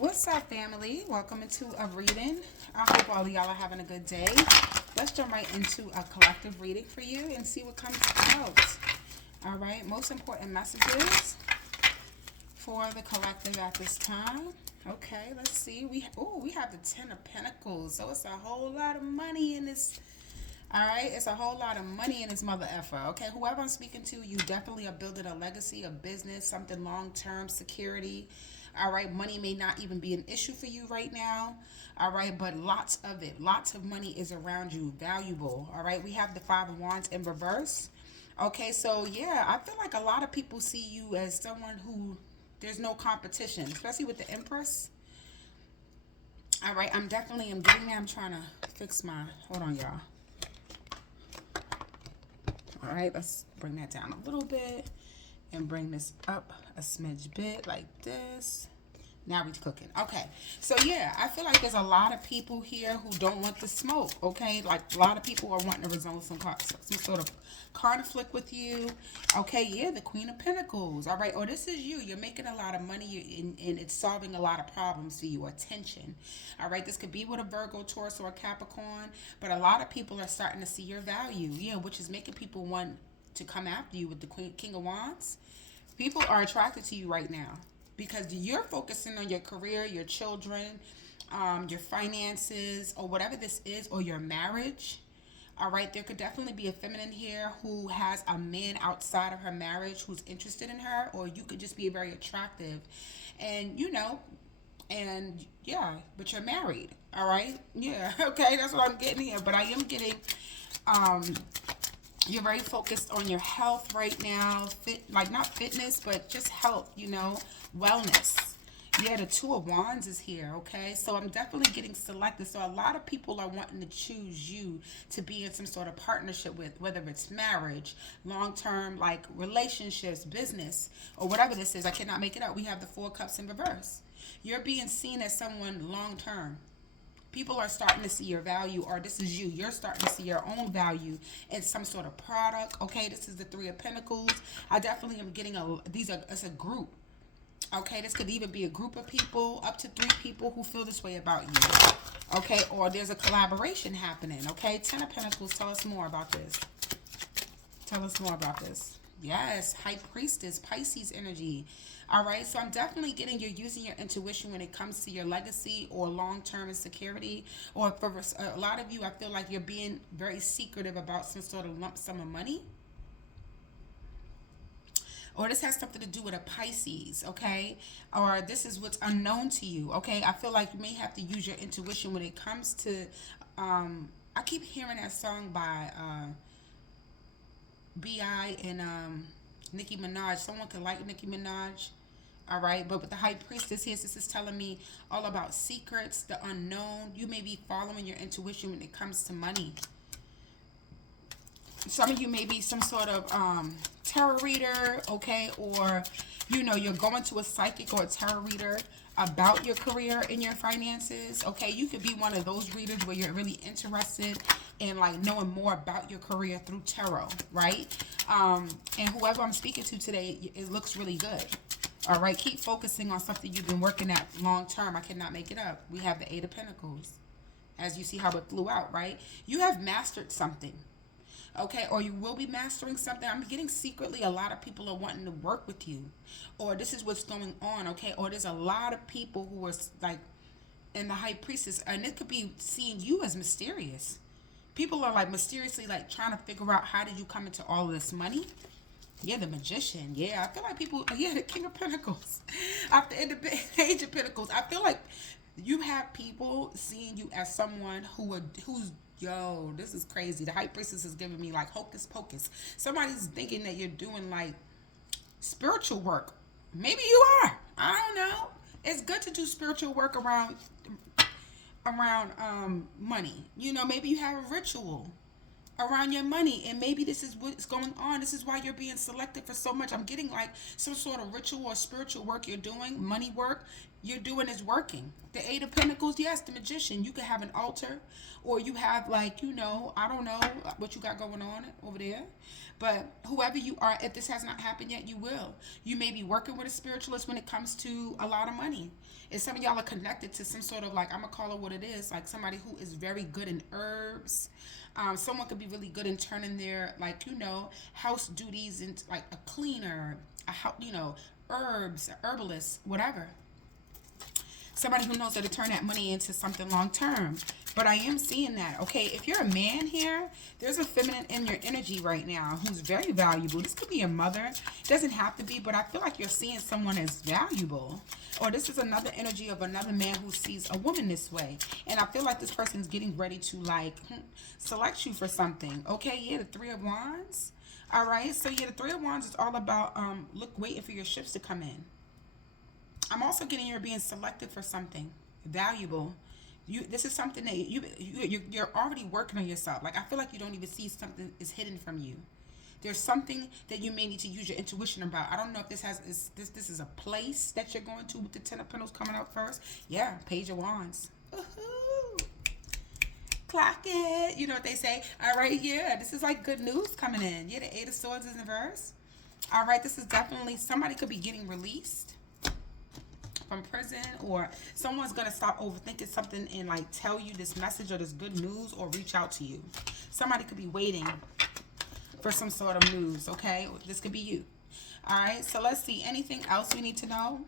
What's up, family? Welcome into a reading. I hope all of y'all are having a good day. Let's jump right into a collective reading for you and see what comes out. All right, most important messages for the collective at this time. Okay, let's see. We have the Ten of Pentacles, so it's a whole lot of money in this. All right, it's a whole lot of money in this mother effer. Okay, whoever I'm speaking to, you definitely are building a legacy, a business, something long-term, security. All right, money may not even be an issue for you right now. All right, but lots of it, lots of money is around you, valuable. All right, we have the Five of Wands in reverse. Okay, so yeah, I feel like a lot of people see you as someone who there's no competition, especially with the Empress. All right, I'm getting there. I'm trying to fix my, hold on, y'all. All right, let's bring that down a little bit and bring this up a smidge bit like this. Now we're cooking. Okay, so yeah, I feel like there's a lot of people here who don't want the smoke. Okay, like a lot of people are wanting to resolve some sort of conflict with you. Okay, yeah, the Queen of Pentacles. All right, or this is you. You're making a lot of money and it's solving a lot of problems for you, or tension. All right, this could be with a Virgo, Taurus, or a Capricorn, but a lot of people are starting to see your value. Yeah, which is making people want to come after you with the King of Wands. People are attracted to you right now because you're focusing on your career, your children, your finances, or whatever this is, or your marriage. All right, there could definitely be a feminine here who has a man outside of her marriage who's interested in her, or you could just be very attractive. And, and yeah, but you're married. All right, yeah, okay, that's what I'm getting here. But I am getting, you're very focused on your health right now, like not fitness, but just health, wellness. Yeah, the Two of Wands is here, okay? So I'm definitely getting selected. So a lot of people are wanting to choose you to be in some sort of partnership with, whether it's marriage, long-term, like relationships, business, or whatever this is. I cannot make it up. We have the Four Cups in reverse. You're being seen as someone long-term. People are starting to see your value, or this is you. You're starting to see your own value in some sort of product. Okay, this is the Three of Pentacles. I definitely am getting it's a group. Okay, this could even be a group of people, up to 3 people who feel this way about you. Okay, or there's a collaboration happening. Okay, Ten of Pentacles, tell us more about this. Tell us more about this. Yes, High Priestess, Pisces energy. All right, so I'm definitely getting you're using your intuition when it comes to your legacy or long-term security. Or for a lot of you, I feel like you're being very secretive about some sort of lump sum of money. Or this has something to do with a Pisces, okay? Or this is what's unknown to you, okay? I feel like you may have to use your intuition when it comes to, I keep hearing that song by B.I. and Nicki Minaj. Someone could like Nicki Minaj. All right, but with the High Priestess here, this is telling me all about secrets, the unknown. You may be following your intuition when it comes to money. Some of you may be some sort of tarot reader, okay, or you're going to a psychic or a tarot reader about your career and your finances. Okay, you could be one of those readers where you're really interested in like knowing more about your career through tarot, right? And whoever I'm speaking to today, it looks really good. All right, keep focusing on something you've been working at long term. I cannot make it up. We have the Eight of Pentacles, as you see how it flew out, right? You have mastered something. Okay, or you will be mastering something. I'm getting secretly a lot of people are wanting to work with you, or this is what's going on. Okay, or there's a lot of people who are like in the High Priestess, and it could be seeing you as mysterious. People are like mysteriously like trying to figure out how did you come into all of this money. Yeah, the Magician. Yeah, I feel like people. Yeah, the King of Pentacles. After the Age of Pentacles, I feel like you have people seeing you as someone who's yo, this is crazy. The High Priestess is giving me like hocus pocus. Somebody's thinking that you're doing like spiritual work. Maybe you are. I don't know. It's good to do spiritual work around money. Maybe you have a ritual around your money, and maybe this is what's going on. This is why you're being selected for so much. I'm getting like some sort of ritual or spiritual work you're doing, money work, you're doing is working. The Eight of Pentacles, yes, the Magician. You could have an altar, or you have, like, I don't know what you got going on over there. But whoever you are, if this has not happened yet, you will. You may be working with a spiritualist when it comes to a lot of money. If some of y'all are connected to some sort of, like, I'm going to call it what it is, like somebody who is very good in herbs. Someone could be really good in turning their, like, house duties into, like, a cleaner, herbs, a herbalist, whatever. Somebody who knows how to turn that money into something long term. But I am seeing that, okay? If you're a man here, there's a feminine in your energy right now who's very valuable. This could be a mother. It doesn't have to be, but I feel like you're seeing someone as valuable. Or this is another energy of another man who sees a woman this way. And I feel like this person's getting ready to, like, select you for something. Okay, yeah, the Three of Wands. All right, so yeah, the Three of Wands is all about, waiting for your ships to come in. I'm also getting you're being selected for something valuable. This is something that you're already working on yourself. Like, I feel like you don't even see something is hidden from you. There's something that you may need to use your intuition about. I don't know if this is a place that you're going to with the Ten of Pentacles coming out first. Yeah, Page of Wands. Woohoo! Clock it. You know what they say? All right, yeah, this is like good news coming in. Yeah, the Eight of Swords is in reverse. All right, this is definitely somebody could be getting released from prison, or someone's gonna stop overthinking something and, like, tell you this message or this good news, or reach out to you. Somebody could be waiting for some sort of news. Okay, this could be you. All right, so let's see, anything else we need to know?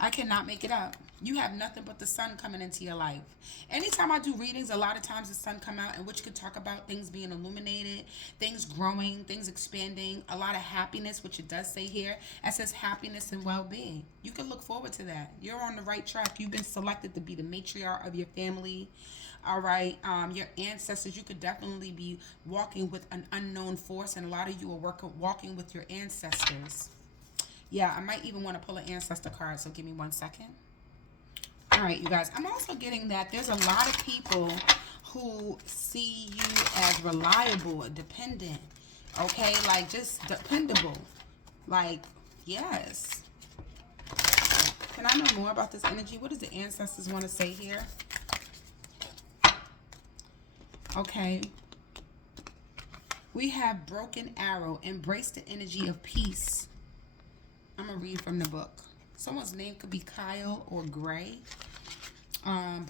I cannot make it up. You have nothing but the sun coming into your life. Anytime I do readings, a lot of times the sun come out, in which could talk about things being illuminated, things growing, things expanding, a lot of happiness, which it does say here. It says happiness and well-being. You can look forward to that. You're on the right track. You've been selected to be the matriarch of your family. All right, your ancestors, you could definitely be walking with an unknown force, and a lot of you are walking with your ancestors. Yeah, I might even want to pull an ancestor card, so give me 1 second. All right, you guys, I'm also getting that there's a lot of people who see you as reliable and dependent, okay? Like, just dependable. Like, yes. Can I know more about this energy? What does the ancestors want to say here? Okay. We have Broken Arrow. Embrace the energy of peace. I'm going to read from the book. Someone's name could be Kyle or Gray.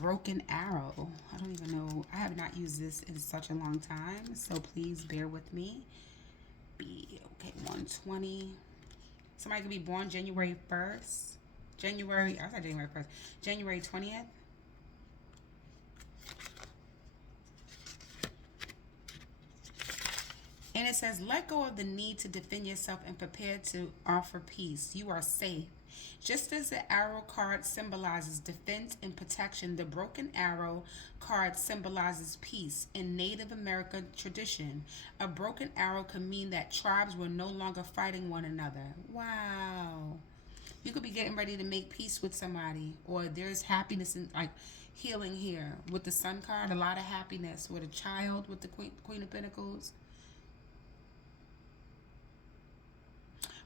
Broken Arrow. I don't even know. I have not used this in such a long time, so please bear with me. Okay, 120. Somebody could be born January 1st. January 1st. January 20th. And it says, let go of the need to defend yourself and prepare to offer peace. You are safe. Just as the arrow card symbolizes defense and protection, the broken arrow card symbolizes peace. In Native American tradition, a broken arrow can mean that tribes were no longer fighting one another. Wow. You could be getting ready to make peace with somebody, or there's happiness and, like, healing here. With the Sun card, a lot of happiness. With a child, with the Queen of Pentacles.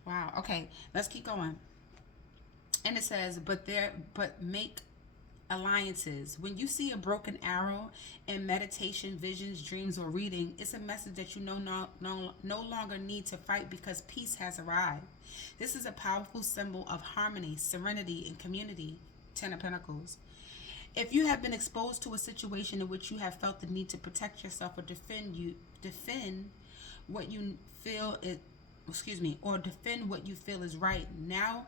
Wow. Okay, let's keep going. And it says, but make alliances. When you see a broken arrow in meditation, visions, dreams, or reading, it's a message that you no longer need to fight because peace has arrived. This is a powerful symbol of harmony, serenity, and community. Ten of Pentacles. If you have been exposed to a situation in which you have felt the need to protect yourself or defend what you feel defend what you feel is right, now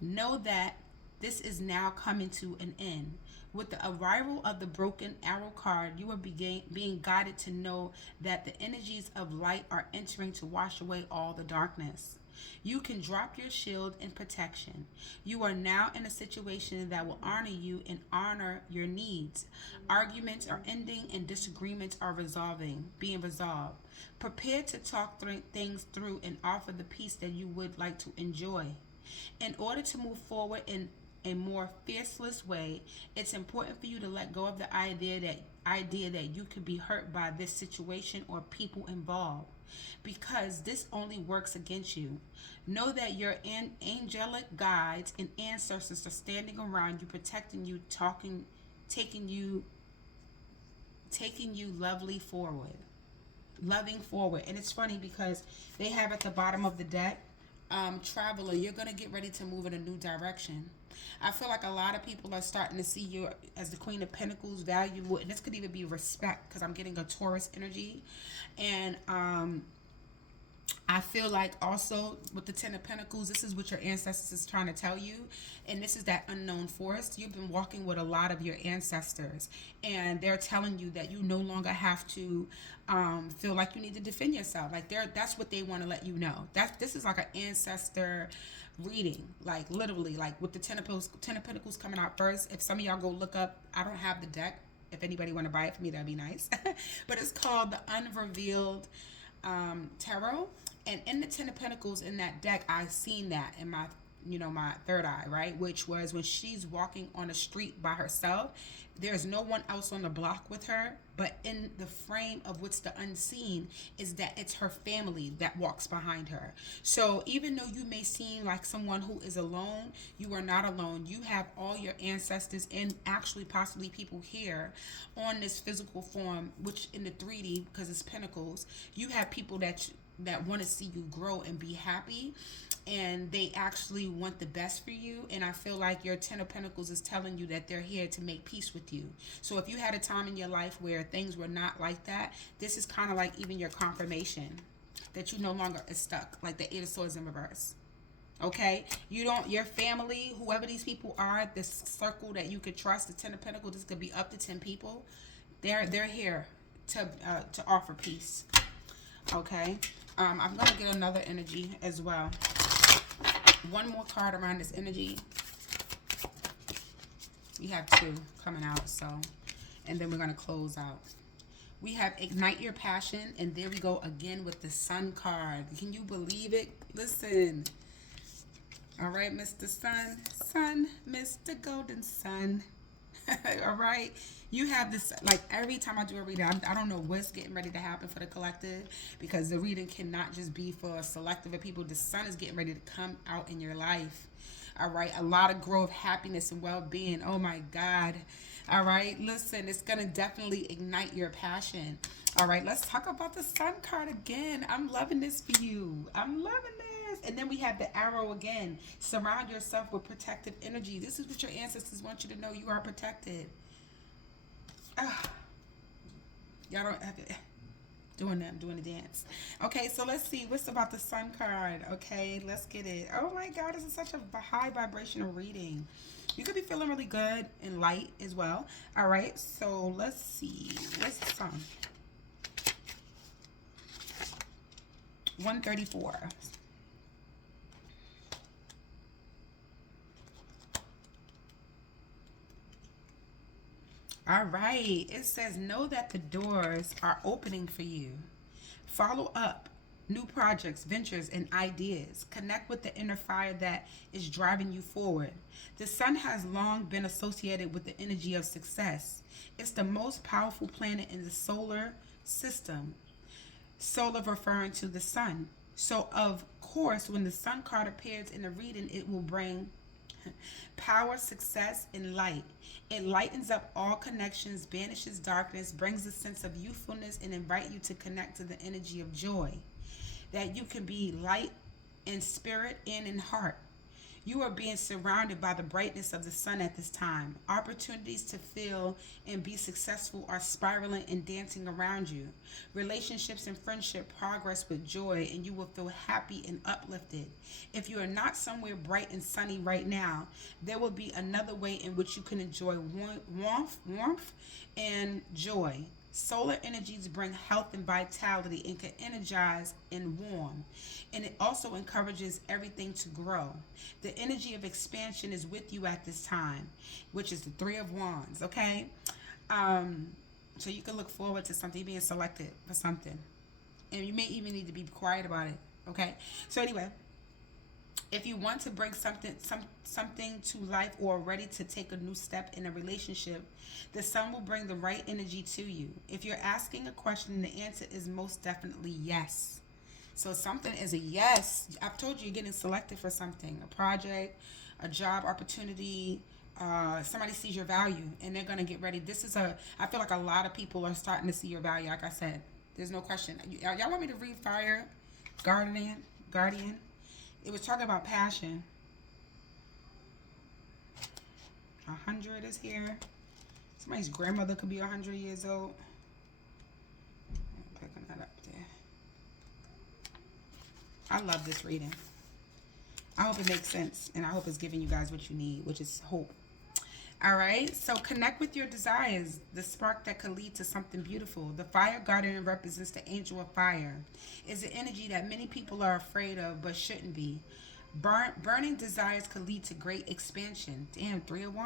know that this is now coming to an end. With the arrival of the broken arrow card, you are being guided to know that the energies of light are entering to wash away all the darkness. You can drop your shield in protection. You are now in a situation that will honor you and honor your needs. Arguments are ending and disagreements are being resolved. Prepare to talk things through and offer the peace that you would like to enjoy. In order to move forward in a more fearless way, it's important for you to let go of the idea that you could be hurt by this situation or people involved. because this only works against you. Know that your angelic guides and ancestors are standing around you, protecting you, taking you, taking you loving forward. And it's funny because they have at the bottom of the deck, traveler, you're going to get ready to move in a new direction. I feel like a lot of people are starting to see you as the Queen of Pentacles, valuable, and this could even be respect because I'm getting a Taurus energy. And I feel like also with the Ten of Pentacles, this is what your ancestors is trying to tell you. And this is that unknown forest. You've been walking with a lot of your ancestors. And they're telling you that you no longer have to feel like you need to defend yourself. Like that's what they want to let you know. This is like an ancestor reading. Like literally, like with the Ten of Pentacles coming out first. If some of y'all go look up, I don't have the deck. If anybody want to buy it for me, that'd be nice. But it's called the Unrevealed Tarot. And in the Ten of Pentacles in that deck, I've seen that in my, my third eye, right? Which was when she's walking on a street by herself. There's no one else on the block with her, but in the frame of what's the unseen is that it's her family that walks behind her. So even though you may seem like someone who is alone, you are not alone. You have all your ancestors and actually possibly people here on this physical form, which in the 3D, because it's pentacles, you have people that want to see you grow and be happy, and they actually want the best for you. And I feel like your Ten of Pentacles is telling you that they're here to make peace with you. So if you had a time in your life where things were not like that, this is kind of like even your confirmation that you no longer are stuck, like the Eight of Swords in reverse. Okay, your family, whoever these people are, this circle that you could trust, the Ten of Pentacles, this could be up to 10 people. They're here to offer peace. Okay. I'm going to get another energy as well. One more card around this energy. We have two coming out, so. And then we're going to close out. We have Ignite Your Passion, and there we go again with the Sun card. Can you believe it? Listen. All right, Mr. Sun, Mr. Golden Sun. All right. You have this, like every time I do a reading, I don't know what's getting ready to happen for the collective, because the reading cannot just be for a selective of people. The sun is getting ready to come out in your life. All right. A lot of growth, happiness, and well-being. Oh my God. All right. Listen, it's going to definitely ignite your passion. All right. Let's talk about the Sun card again. I'm loving this for you. I'm loving this. And then we have the Arrow again. Surround yourself with protective energy. This is what your ancestors want you to know. You are protected. Y'all don't have to doing the dance. Okay, so let's see what's about the Sun card. Okay, let's get it. Oh my God, this is such a high vibrational reading. You could be feeling really good and light as well. All right, so let's see what's the Sun. 134. All right. It says, know that the doors are opening for you. Follow up new projects, ventures, and ideas. Connect with the inner fire that is driving you forward. The Sun has long been associated with the energy of success. It's the most powerful planet in the solar system. Solar referring to the Sun. So, of course, when the Sun card appears in the reading, it will bring power, success, and light. It lightens up all connections, banishes darkness, brings a sense of youthfulness, and invite you to connect to the energy of joy. That you can be light in spirit and in heart. You are being surrounded by the brightness of the sun at this time. Opportunities to feel and be successful are spiraling and dancing around you. Relationships and friendship progress with joy, and you will feel happy and uplifted. If you are not somewhere bright and sunny right now, there will be another way in which you can enjoy warmth and joy. Solar energies bring health and vitality and can energize and warm. And it also encourages everything to grow. The energy of expansion is with you at this time, which is the Three of Wands, okay? So you can look forward to something, being selected for something. And you may even need to be quiet about it, okay? So anyway, if you want to bring something to life or are ready to take a new step in a relationship, the sun will bring the right energy to you. If you're asking a question, the answer is most definitely yes. So something is a yes. I've told you you're getting selected for something, a project, a job opportunity. Somebody sees your value and they're gonna get ready. This is a. I feel like a lot of people are starting to see your value. Like I said, there's no question. Y'all want me to read Fire Guardian? Guardian. It was talking about passion. 100 is here. Somebody's grandmother could be 100 years old. I'm picking that up there. I love this reading. I hope it makes sense, and I hope it's giving you guys what you need, which is hope. All right, so connect with your desires, the spark that could lead to something beautiful. The fire guardian represents the angel of fire. It's an energy that many people are afraid of but shouldn't be. Burning desires could lead to great expansion. Damn, 3 of Wands.